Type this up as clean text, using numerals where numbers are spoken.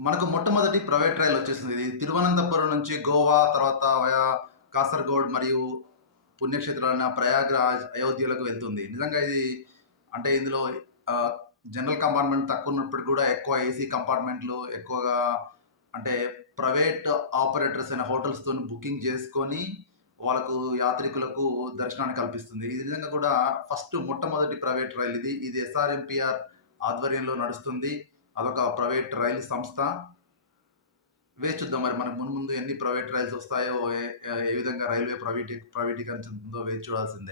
మనకు మొట్టమొదటి private rail వచ్చేసింది. ఇది తిరువనంతపురం నుంచి గోవా, తర్వాత వయా కాసర్గోడ్ మరియు పుణ్యక్షేత్రాలైన ప్రయాగ్‌రాజ్, అయోధ్యలకు వెళ్తుంది. నిజంగా ఇది అంటే ఇందులో ఆహ్, జనరల్ కంపార్ట్మెంట్ తక్కువున్నప్పటికి కూడా ఎక్కువ ఏసీ కంపార్ట్మెంట్‌లు ఎక్కువగా అంటే ప్రైవేట్ ఆపరేటర్స్ అయిన హోటల్స్‌తోని బుకింగ్ చేసుకొని వాళ్ళకు యాత్రికులకు దర్శనాన్ని కల్పిస్తుంది. ఇది నిజంగా కూడా మొట్టమొదటి ప్రైవేట్ రైల్ ఇది. ఇది ఎస్ఆర్ఎంపీఆర్ ఆధ్వర్యంలో నడుస్తుంది. అదొక ప్రైవేట్ రైలు సంస్థ. వేచి చూద్దాం మరి మనకు మున్ముందు ఎన్ని ప్రైవేట్ రైల్స్ వస్తాయో, ఏ విధంగా రైల్వే ప్రైవేటీకరించుతుందో వేచి చూడాల్సిందే.